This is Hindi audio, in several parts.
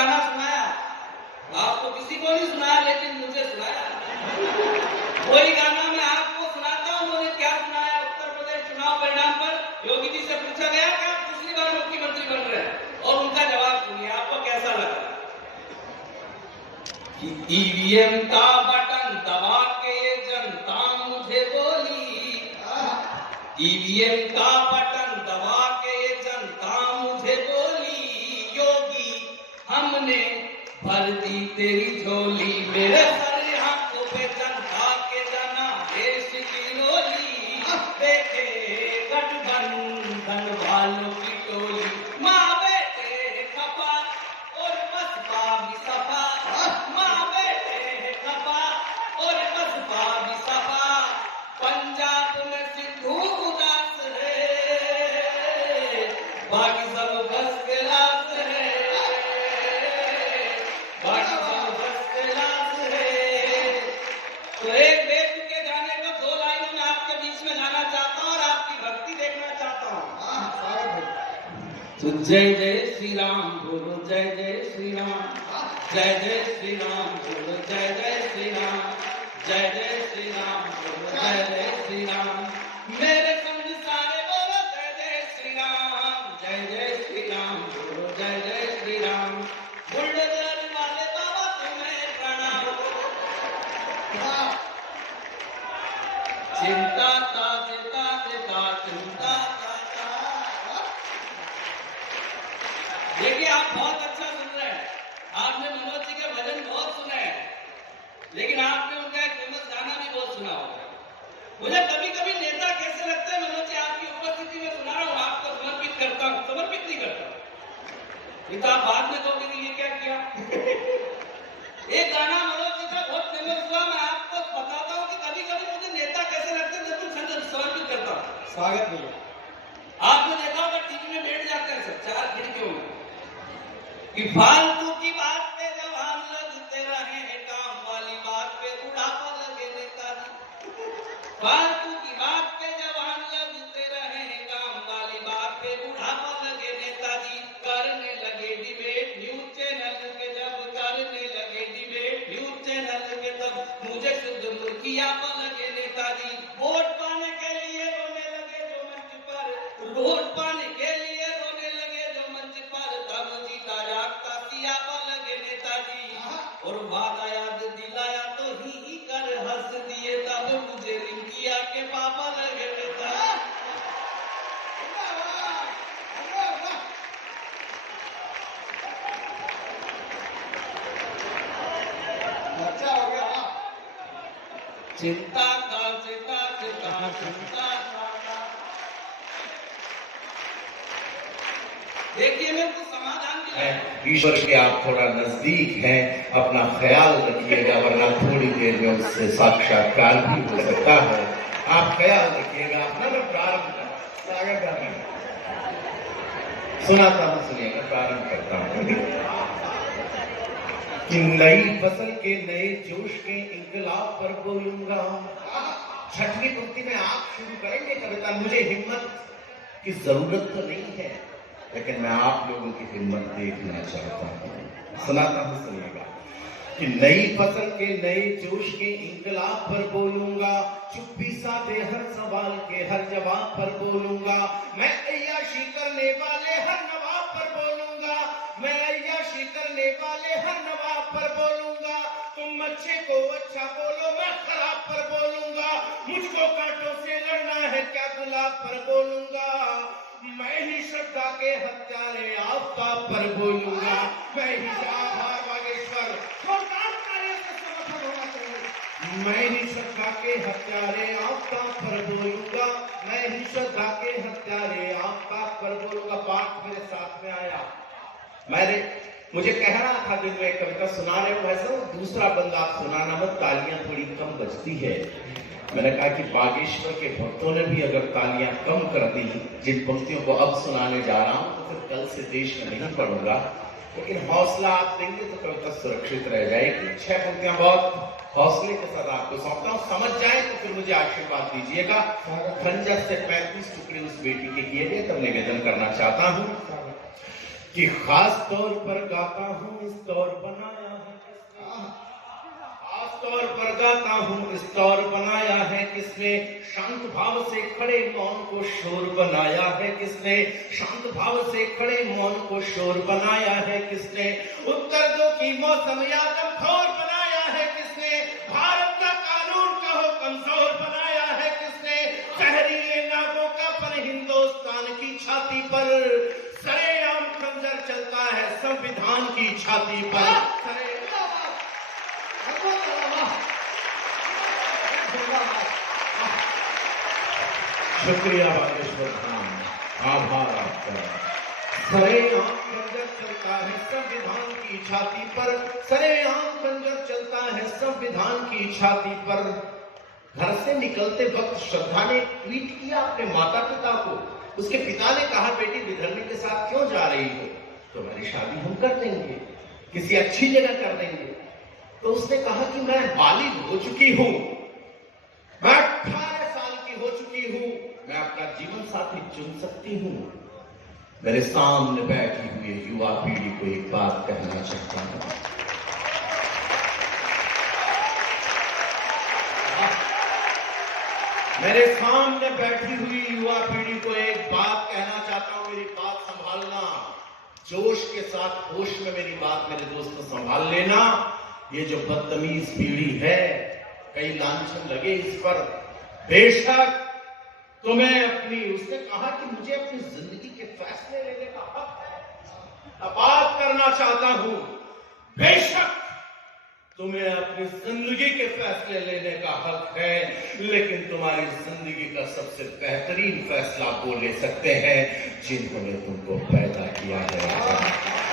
गाना सुनाया, आपको किसी को नहीं सुनाया, लेकिन मुझे सुनाया। वही गाना मैं आपको सुनाता हूँ। उन्होंने क्या सुनाया? उत्तर प्रदेश चुनाव परिणाम पर योगी जी से पूछा गया कि आप दूसरी बार मुख्यमंत्री बन रहे हैं, और उनका जवाब सुनिए, आपको कैसा लगा। ईवीएम का बटन दबा के ये जनता मुझे बोली, ईवीएम का बटन दबा के ये जनता मुझे बोली, योगी हमने भर दी तेरी झोली, मेरे सारे हाथों पे जनता के जना देश की रोली, देखे गठबंधन वालों की टोली, माँ बेटे खपा और बसपा भी सपा, माँ बेटे खपा और बसपा भी सपा, पंजाब में सिद्धू उदास है, बाकी सब बस के लाश है, बाकी सब बस के लाश है। तो एक बेचुके गाने को दो लाइनों में आपके बीच में लाना चाहता हूँ और आपकी भक्ति देखना चाहता हूँ। तो जय जय श्री राम बोलो, जय जय श्री राम, जय जय श्री राम बोलो, जय जय श्री राम, जय जय श्री राम बोलो, जय जय श्री राम, मेरे समझ सारे बोलो जय जय श्री राम, जय जय श्री राम बोलो, जय जय श्री राम, बुलडोजर वाले बाबा तुम्हें प्रणाम, चिंता ताजे ताजे का चिंता ताजा। देखिए, आप बहुत अच्छा सुन रहे हैं, आपने मनोज जी के भजन बहुत सुने हैं, लेकिन आपने उनका एक फेमस गाना भी बहुत सुना होगा। मुझे कभी कभी नेता कैसे लगते हैं, मनोज जी आपकी उपस्थिति में सुना रहा हूँ, आपको समर्पित करता हूँ, समर्पित नहीं करता, नहीं तो आप बाद में कहोगे कि ये क्या किया। एक गाना मनोज जी का बहुत फेमस हुआ, मैं आपको बताता हूँ कि कभी कभी मुझे नेता कैसे लगते हैं, जब तुम समर्पित करता हूँ। स्वागत नहीं, आपने देखा होगा टीवी में बैठ जाते हैं सब चार खिड़कियों में कि फालतू की बात पे जवान लगते रहे, काम वाली बात पे बुढ़ापा लगे नेताजी, फालतू की बात पे जवान लगते रहे, काम वाली बात पे बुढ़ापा लगे नेताजी, करने लगे डिबेट न्यूज चैनल के, जब करने लगे डिबेट न्यूज चैनल के, तब मुझे शुद्ध मूर्खियापा लगे नेताजी, वोट पाने के लिए रोने लगे जो मंच पर, वोट पाने के लिए रोने लगे जो मंच पर, तब जीता जागता सियापा लगे नेताजी, और वादा याद दिलाया तो ही कर हंस दिए, तब मुझे रिंकिया के पापा लगे नेताजी। अच्छा हो गया। चिंता का चिंता चिंता चिंता। देखिए, मेरे को समाधान मिला। ईश्वर के आप थोड़ा नजदीक हैं, अपना ख्याल रखिएगा, वरना थोड़ी देर में उससे साक्षात्कार भी हो सकता है। आप ख्याल रखिएगा अपना। मैं प्रारंभ सुनाता हूँ, सुनिएगा, प्रारंभ करता हूँ कि नई फसल के नए जोश के इंकलाब पर बोलूंगा। छठवीं पंक्ति में आप शुरू करेंगे कविता। मुझे हिम्मत की जरूरत तो नहीं है, लेकिन मैं आप लोगों की हिम्मत देखना चाहता हूँ। सुनाता हूँ, सुनिएगा कि नई फसल के नए जोश के इंकलाब पर बोलूंगा, चुप्पी साधे हर सवाल के हर जवाब पर बोलूंगा, मैं अय्याशी करने वाले हर नवाब पर बोलूंगा, मैं अय्याशी करने वाले हर नवाब पर बोलूंगा, तुम अच्छे को अच्छा बोलो, मैं खराब पर बोलूंगा, मुझको कांटों से लड़ना है क्या गुलाब पर बोलूंगा, मैं ही श्रद्धा के हत्यारे आफ्ताब पर बोलूंगा, मैं ही आभार बागेश्वर मैं ही श्रद्धा के हत्यारे आफ्ताब पर बोलूंगा, मैं ही श्रद्धा के हत्यारे आफ्ताब पर बोलूंगा। पाठ मेरे साथ में आया। मुझे कहना था कि मैं कविता सुना रहे हूं, वैसे दूसरा बंदा आप सुनाना मत, तालियां थोड़ी कम बजती है। मैंने कहा कि बागेश्वर के भक्तों ने भी अगर तालियां कम कर दी जिन पंक्तियों को अब सुनाने जा रहा हूं, तो फिर कल से देश में नहीं पढ़ूंगा, लेकिन हौसला आप देंगे तो कविता सुरक्षित रह जाएगी। 6 पंक्तियां बहुत हौसले के साथ आपको सौंपता हूं, समझ जाए तो फिर मुझे आशीर्वाद दीजिएगा। खंजर से 35 टुकड़े उस बेटी के किए गए, तब निवेदन करना चाहता हूं कि खास तौर पर गाता हूं इस तौर बनाया है किसने, खास तौर पर गाता हूं इस तौर बनाया है किसने, शांत भाव से खड़े मौन को शोर बनाया है किसने, शांत भाव से खड़े मौन को शोर बनाया है किसने, उत्तर दो कि मौसम या कमजोर बनाया है किसने, भारत का कानून कहो कमजोर बनाया है किसने, शहरीले नागों का पर हिंदुस्तान की छाती पर सरेआम खंजर चलता है संविधान की छाती पर। शुक्रिया बागेश्वर धाम, आभार आपका। सरेआम खंजर चलता है संविधान की छाती पर, सरेआम खंजर चलता है संविधान की छाती पर। घर से निकलते वक्त श्रद्धा ने ट्वीट किया अपने माता पिता को। उसके पिता ने कहा, बेटी विधर्मी के साथ क्यों जा रही हो, तुम्हारी शादी हम कर देंगे, किसी अच्छी जगह कर देंगे। तो उसने कहा कि मैं बालिग हो चुकी हूं, मैं 18 साल की हो चुकी हूं, मैं अपना जीवन साथी चुन सकती हूं। मेरे सामने बैठी हुई युवा पीढ़ी को एक बात कहना चाहता हूं, मेरे सामने बैठी हुई युवा पीढ़ी को एक बात कहना चाहता हूं, मेरी बात संभालना, जोश के साथ होश में मेरी बात मेरे दोस्तों संभाल लेना। ये जो बदतमीज पीढ़ी है, कई लांछन लगे इस पर, बेशक तुम्हें अपनी, उसने कहा कि मुझे अपनी जिंदगी के फैसले लेने का हक है, मैं बात करना चाहता हूं, बेशक तुम्हें अपनी जिंदगी के फैसले लेने का हक है, लेकिन तुम्हारी जिंदगी का सबसे बेहतरीन फैसला वो ले सकते हैं जिन्होंने तुमको पैदा किया है।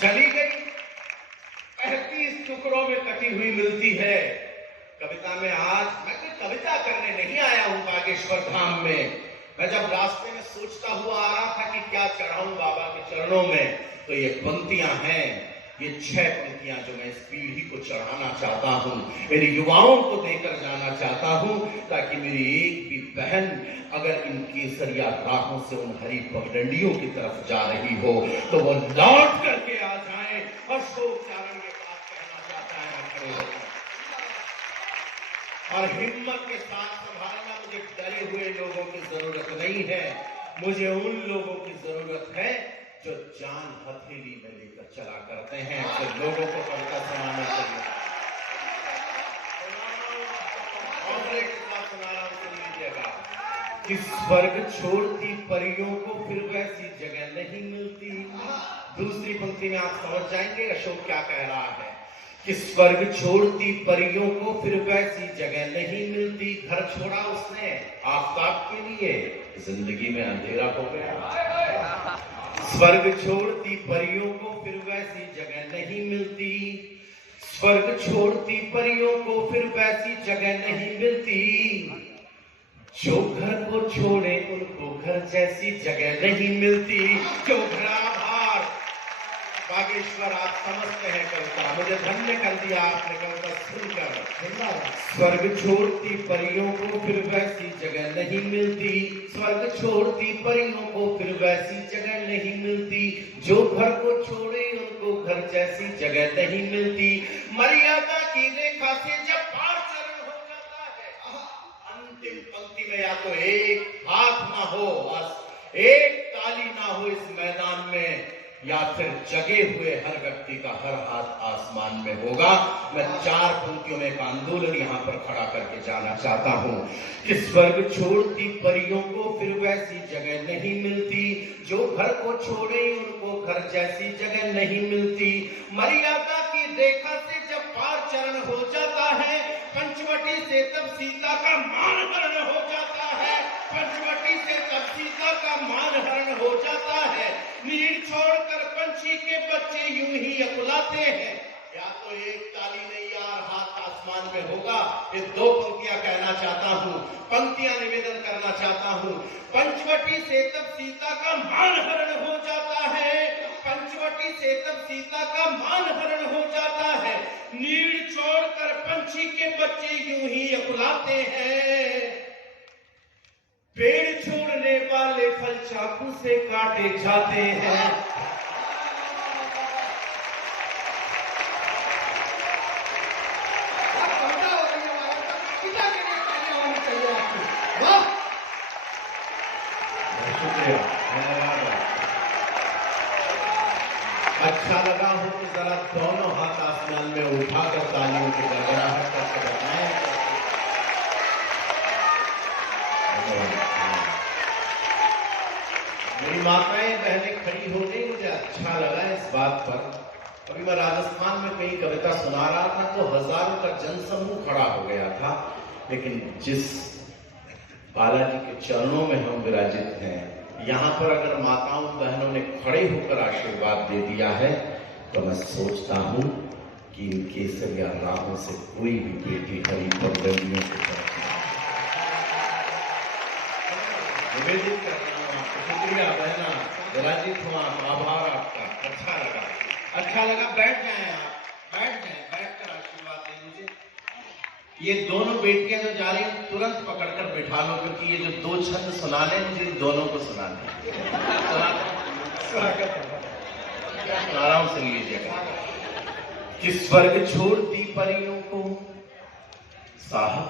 चली गई 35 टुकड़ों में कटी हुई मिलती है कविता में। आज मैं कोई कविता करने नहीं आया हूं बागेश्वर धाम में। मैं जब रास्ते में सोचता हुआ आ रहा था कि क्या चढ़ाऊं बाबा के चरणों में, तो ये पंक्तियां हैं, ये 6 पंक्तियां जो मैं इस पीढ़ी को चढ़ाना चाहता हूं, मेरे युवाओं को देकर जाना चाहता हूं, ताकि मेरी एक भी बहन अगर इन केसरिया राहों से उन हरी पगडंडियों की तरफ जा रही हो तो वो लौट करके आ जाए और शोक चारण के बात कहना चाहता है। और हिम्मत के साथ संभालना, मुझे डरे हुए लोगों की जरूरत नहीं है, मुझे उन लोगों की जरूरत है जो जान हथेली में लेकर चला करते हैं, जो लोगों को कविता सुनाना चाहिए। कि स्वर्ग छोड़ती परियों को फिर वैसी जगह नहीं मिलती। दूसरी पंक्ति में आप समझ जाएंगे अशोक क्या कह रहा है, कि स्वर्ग छोड़ती परियों को फिर वैसी जगह नहीं मिलती। घर छोड़ा उसने आफताब के लिए, जिंदगी में अंधेरा हो गया। स्वर्ग छोड़ती परियों को फिर वैसी जगह नहीं मिलती, स्वर्ग छोड़ती परियों को फिर वैसी जगह नहीं मिलती। जो घर को छोड़े उनको घर जैसी जगह नहीं मिलती। जो घर आभार बागेश्वर, आप समझते हैं कविता, मुझे धन्य कर दिया आपने कविता सुनकर। स्वर्ग छोड़ती परियों को फिर वैसी जगह नहीं मिलती, स्वर्ग छोड़ती परियों को फिर वैसी जगह नहीं मिलती। जो घर को छोड़े उनको घर जैसी जगह नहीं मिलती। मर्यादा की रेखा से जब पार चरण हो जाता है, अंतिम पंक्ति में या तो एक हाथ ना हो, बस एक ताली ना हो इस मैदान में, या फिर जगे हुए हर व्यक्ति का हर हाथ आसमान में होगा। मैं 4 पंक्तियों में एक आंदोलन यहां पर खड़ा करके जाना चाहता हूं कि स्वर्ग छोड़ती परियों को फिर वैसी जगह नहीं मिलती। जो घर को छोड़े उनको घर जैसी जगह नहीं मिलती। मर्यादा की रेखा से जब पार चरण हो जाता है, पंचवटी से तब सीता का मानहरण हो जाता है। पंचवटी से तब सीता का मानहरण हो जाता है। नीर छोड़कर पंछी के बच्चे यूं ही अकुलाते हैं। या तो एक ताली नहीं यार हाथ आसमान में होगा। ये 2 पंक्तियां कहना चाहता हूं, पंक्तियां निवेदन करना चाहता हूं। पंचवटी से तब सीता का मानहरण हो जाता है। पंचवटी से तब सीता का मान हरण हो जाता है। नीड़ छोड़कर पंछी के बच्चे यूं ही अकुलाते हैं। पेड़ छोड़ने वाले फल चाकू से काटे जाते हैं। अच्छा लगा हो तो जरा दोनों हाथ आसमान में उठाकर तालियों की गड़गड़ाहट करके बताएं। मेरी माताएं बहनें खड़ी हो गई, मुझे अच्छा लगा इस बात पर। अभी मैं राजस्थान में कहीं कविता सुना रहा था तो हजारों का जनसमूह खड़ा हो गया था, लेकिन जिस बालाजी के चरणों में हम विराजित हैं, यहाँ पर अगर माताओं बहनों ने खड़े होकर आशीर्वाद दे दिया है तो मैं सोचता हूँ कि इन केसरिया राहों से कोई भी बेटी हरी पगडंडियों से निवेदित करता हूँ आपको। शुक्रिया बहना, विराजित हुआ, आभार आपका। अच्छा लगा। बैठ जाएं आप, बैठ जाएं, बैठकर आशीर्वाद दें मुझे। ये दोनों बेटियां जो जा रही हैं तुरंत पकड़कर बिठा लो, क्योंकि ये जो दो छंद सुनाने मुझे दोनों को सुनाने आराम से लीजिएगा। कि स्वर्ग छोड़ती परियों को साहब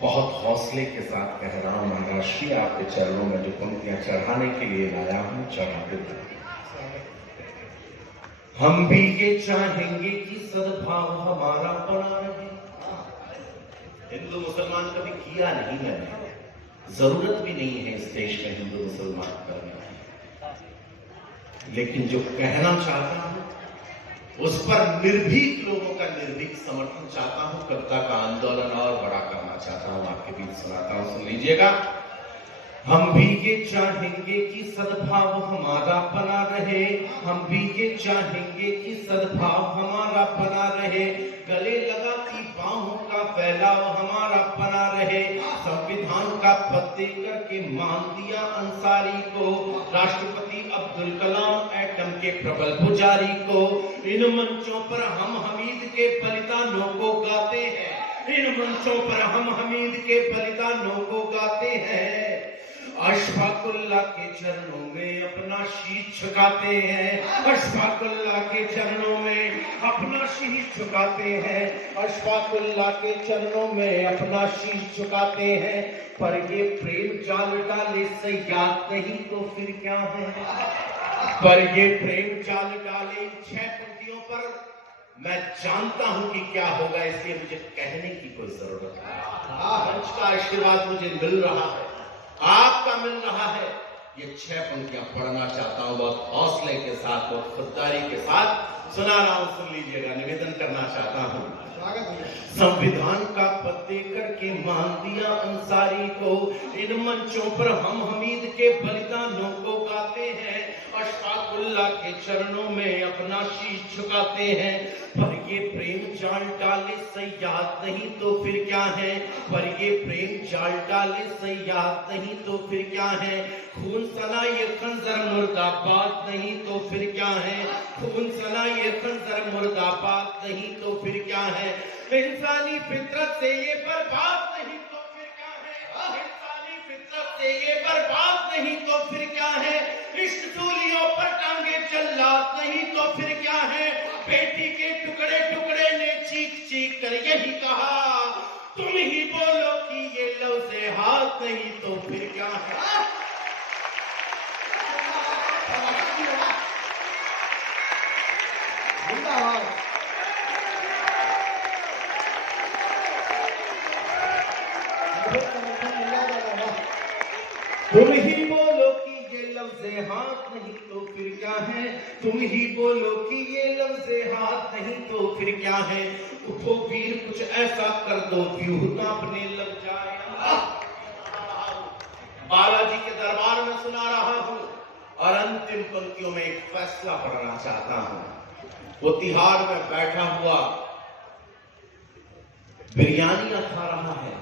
बहुत हौसले के साथ कह रहा हूं, महाराष्ट्री आपके चरणों में जो पंक्तियां चढ़ाने के लिए लाया हूं, चढ़ाते थे। हम भी ये चाहेंगे कि सद्भाव हमारा बना रहे। हिंदू मुसलमान कभी किया नहीं मैंने, जरूरत भी नहीं है इस देश में हिंदू मुसलमान करने की, लेकिन जो कहना चाहता हूं उस पर निर्भीक लोगों का निर्भीक समर्थन चाहता हूं। कविता का आंदोलन और बड़ा करना चाहता हूं, आपके बीच सुनाता हूं, सुन लीजिएगा। हम भी ये चाहेंगे कि सद्भाव हमारा बना रहे। हम भी ये चाहेंगे कि सद्भाव हमारा बना रहे। गले लगाती बाहों का फैलाव हमारा बना रहे। संविधान का पद देकर के मान दिया अंसारी को, राष्ट्रपति अब्दुल कलाम एटम के प्रबल पुजारी को। इन मंचों पर हम हमीद के बलिदानों को गाते हैं। इन मंचों पर हम हमीद के बलिदानों को गाते हैं। अशफाकुल्लाह के चरणों में अपना शीश झुकाते हैं। अशफाकुल्लाह के चरणों में अपना शीश झुकाते हैं। अशफाकुल्लाह के चरणों में अपना शीश झुकाते हैं। पर ये प्रेम जाल डाले से याद नहीं तो फिर क्या है। पर ये प्रेम जाल डाले 6 पंक्तियों पर मैं जानता हूं कि क्या होगा, इसलिए मुझे कहने की कोई जरूरत नहीं। मंच का आशीर्वाद मुझे मिल रहा है, आपका मिल रहा है। ये 6 पंक्तियां पढ़ना चाहता हूं बहुत हौसले के साथ, बहुत खुददारी के साथ सुना रहा हूं, सुन लीजिएगा। निवेदन करना चाहता हूं। संविधान का पद देकर के मान दिया अंसारी को। इन मंचों पर हम हमीद के बलिदानों को गाते हैं। अशफाकुल्लाह के चरणों में अपना शीश झुकाते हैं। पर ये प्रेम जाल डाले से याद नहीं तो फिर क्या है। पर ये प्रेम जाल डाले से याद नहीं तो फिर क्या है। खून सना ये खंजर मुर्दाबाद नहीं तो फिर क्या है। खून सना ये खंजर मुर्दाबाद नहीं तो फिर क्या है। इंसानी फितरत से ये बर्बाद नहीं तो फिर क्या है। इंसानी फितरत से ये बर्बाद नहीं तो फिर क्या है। इश्क सूलियों पर टांगे जल्लाद नहीं तो फिर क्या है। बेटी के टुकड़े टुकड़े ने चीख चीख कर यही कहा, तुम ही बोलो कि ये लफ्ज़े हाथ नहीं तो फिर क्या है। तुम ही बोलो कि ये लफ्ज़े हाथ नहीं तो फिर क्या है। तुम ही बोलो कि ये लफ्ज़े हाथ नहीं तो फिर क्या है। उठो वीर कुछ ऐसा कर दो व्यूह कांपने लग जाए। बालाजी के दरबार में सुना रहा हूं और अंतिम पंक्तियों में एक फैसला पढ़ना चाहता हूं। वो तिहाड़ में बैठा हुआ बिरयानियां खा रहा है,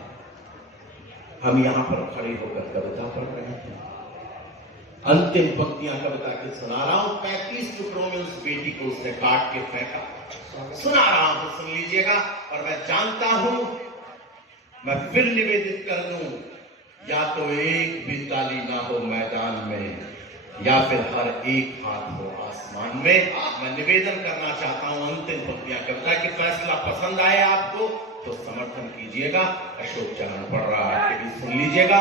हम यहां पर खड़े होकर कविता पढ़ रहे हैं। अंतिम पंक्तियां कविता की सुना रहा हूं। 35 टुकड़ों में उस बेटी को उसने काट के फेंका। सुना रहा हूं तो सुन लीजिएगा। और मैं जानता हूं, मैं फिर निवेदित कर दूं, या तो एक भी ताली ना हो मैदान में, या फिर हर एक हाथ हो आसमान में। मैं निवेदन करना चाहता हूं अंतिम पंक्तियां कविता की। फैसला पसंद आए आपको तो समर्थन कीजिएगा। अशोक चरण पढ़ रहा है, भी सुन लीजिएगा।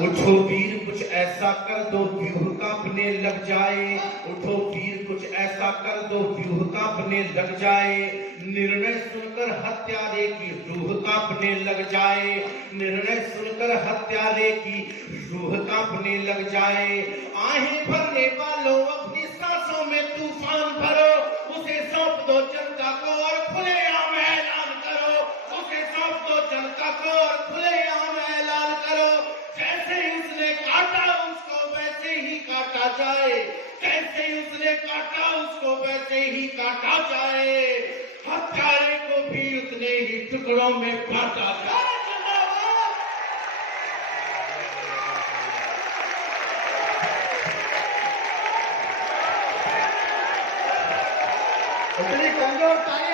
उठो वीर कुछ ऐसा कर दो व्यूह कांपने लग जाए, उठो वीर कुछ ऐसा कर दो व्यूह कांपने लग जाए, निर्णय सुनकर हत्यारे की रूह कांपने लग जाए, निर्णय सुनकर हत्यारे की रूह कांपने लग जाए। आहें भरने वालों अपनी सांसों में तूफान भरो, उसे सौंप दो जनता को और खुलेआम ऐलान करो, उसे सौंप दो जनता को और खुलेआम ऐलान करो। जैसे उसने काटा उसको वैसे ही काटा जाए, जैसे उसने काटा उसको वैसे ही काटा जाए, हत्यारे को भी उतने ही टुकड़ों में बांटा जाए। उतनी कमजोर ताली